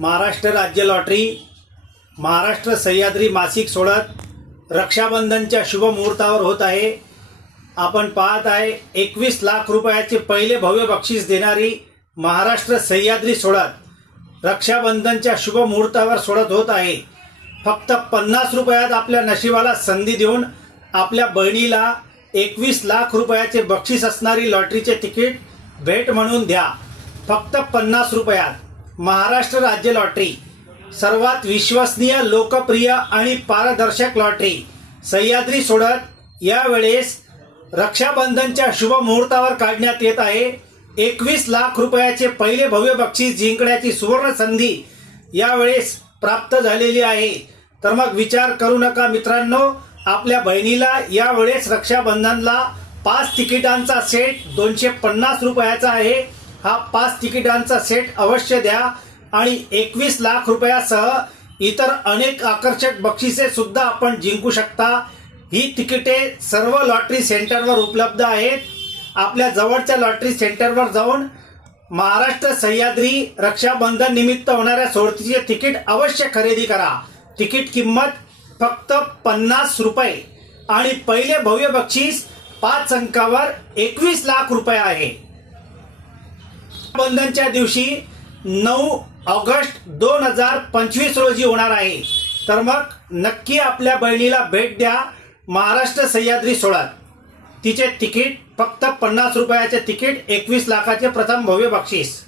महाराष्ट्र राज्य लॉटरी महाराष्ट्र सह्याद्री मासिक सोडत रक्षाबंधनच्या शुभ मुहूर्तावर होत आहे। आपण पाहत आहे 21 लाख रुपयाचे पहिले भव्य बक्षीस देणारी महाराष्ट्र सह्याद्री सोडत रक्षाबंधनच्या शुभ मुहूर्तावर सोडत होत आहे। फक्त 50 रुपयात आपल्या नशिबाला संधी देऊन आपल्या बहिणीला 21 लाख रुपयाचे बक्षीस असणारी लॉटरीचे तिकीट भेट म्हणून द्या। फक्त 50 रुपयात महाराष्ट्र राज्य लॉटरी सर्वात विश्वसनीय, लोकप्रिय आणि पारदर्शक लॉटरी सह्याद्री सोडत यावेळेस रक्षाबंधनच्या शुभ मुहूर्तावर काढण्यात येत आहे। 21 लाख रुपयाचे पहिले भव्य बक्षीस जिंकण्याची सुवर्ण संधी यावेळेस प्राप्त झालेली आहे। तर मग विचार करू नका मित्रांनो, आपल्या बहिणीला यावेळेस रक्षाबंधनला 5 तिकिटांचा सेट 250 रुपयाचा आहे। हा 5 तिकिटांचा सेट अवश्य द्या आणि 21 लाख रुपयासह इतर अनेक आकर्षक बक्षिसे सुद्धा आपण जिंकू शकता। ही तिकिटे सर्व लॉटरी सेंटरवर उपलब्ध आहेत। आपल्या जवळच्या लॉटरी सेंटरवर जाऊन महाराष्ट्र सह्याद्री रक्षाबंधन निमित्त होणाऱ्या सोडतीचे तिकीट अवश्य खरेदी करा। तिकीट किंमत फक्त 50 रुपये आणि पहिले भव्य बक्षीस 5 अंकावर 21 लाख रुपये आहे। रक्षाबंधनच्या दिवशी 9 ऑगस्ट 2025 रोजी होणार आहे। तर मग नक्की आपल्या बहिणीला भेट द्या महाराष्ट्र सह्याद्री सोडत। तिचे तिकीट फक्त 50 रुपयाचे तिकीट, 21 लाखाचे प्रथम भव्य बक्षीस।